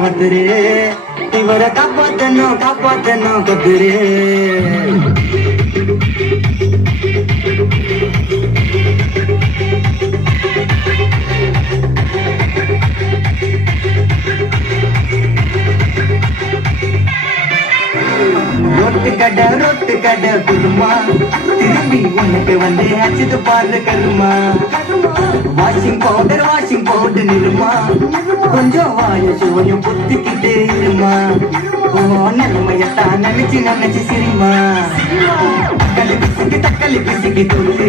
ஒருத்தரு இவரை காப்பாத்தணும் காப்பாத்தணும் கத்துரு. ரொட்டு கடை குருமா திரும்பி உனக்கு வந்து அச்சுது பாரு கருமா. வாஷிங் பவுடர் நிறுமா கொஞ்சம் வாய சுவையும் புத்திக்கிட்டே இருமா. நிலைமையத்தான் நினைச்சு சிரிமா. தக்காளி பிசுக்கி தொட்டு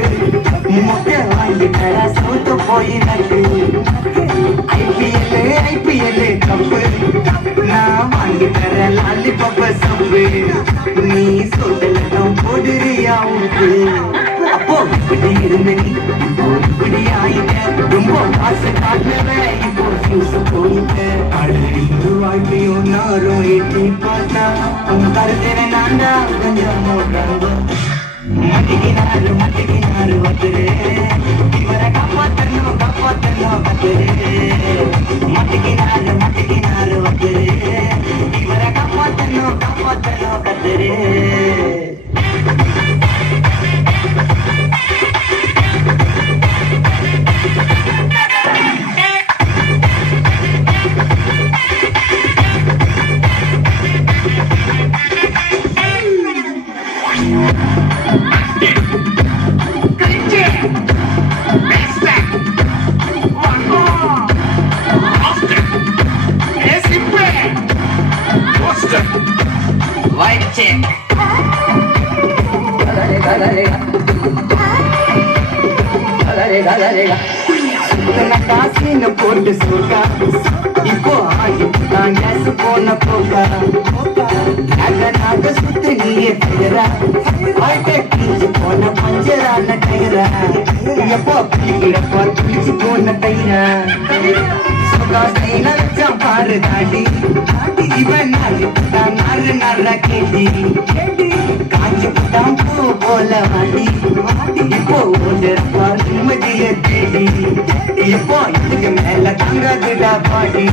முட்டை வாங்கி தர சோத்து போய் நட்டு. ஐபிஎல் கப்பு நான் வாங்கி தர லாலிபப்ப சப்பு. நீ சொல்லலாம் போடுறியா உப்பு. அப்போ இப்படி இருந்த நீ இப்போ இப்படி ஆயிட்ட. ரொம்ப காசு காட்டுறவன் இப்போ ஃபியூஸ் போயிட்ட. அழகு வாழ்க்கையும் நாரும் எட்டி பார்த்தா உன் கருத்தேன நான்டா கொஞ்சம் மோட்டாங்க. மட்டிக்கினாரு வந்துரு இவரை காப்பாத்தணும் கத்துரு. மட்டிக்கினாரு வந்துரு இவரை காப்பாத்தணும் கத்துரு. White check. காசின போட்டு சோக்கா இப்போ ஆகிட்டான் கேஸ் போன போக்கா. நக சுத்து நீயே பெயரா வாழ்க்கை கிழிச்சு போன பஞ்சரான டயரா. எப்போ பிடிக்கிறப்போ கிழிச்சு போன டயரா. நினைச்சான் பாரு தாண்டி இவன் நாரு கேட்டி. காஞ்சி புட்டான் பூ போல வாடி இப்போ ஓடுறப்பா நிம்மதிய தேடி. இப்போ இதுக்கு மேல தங்காதுடா பாடி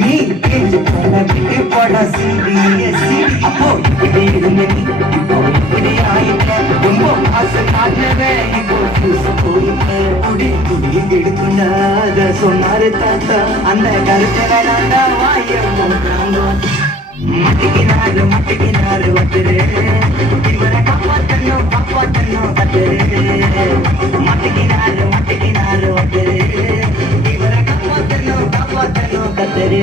நீ கேஞ்சு போன விட்டு போட சீடி. அப்போ இப்படி இருந்த நீ இப்போ இப்படி ஆயிட்ட. ரொம்ப ஆசை காட்டுறவன் இப்போ போயிட்ட. குடி எடுத்துனாத சொன்னாரு தாத்தா அந்த கருத்தை வேணாண்டா வாய போட்டாங்க. மட்டிக்கினாரு வந்துரு இவரை காப்பாத்தணும் கத்துரு. மட்டிக்கினாரு வந்துரு இவரை காப்பாத்தணும் கத்துரு.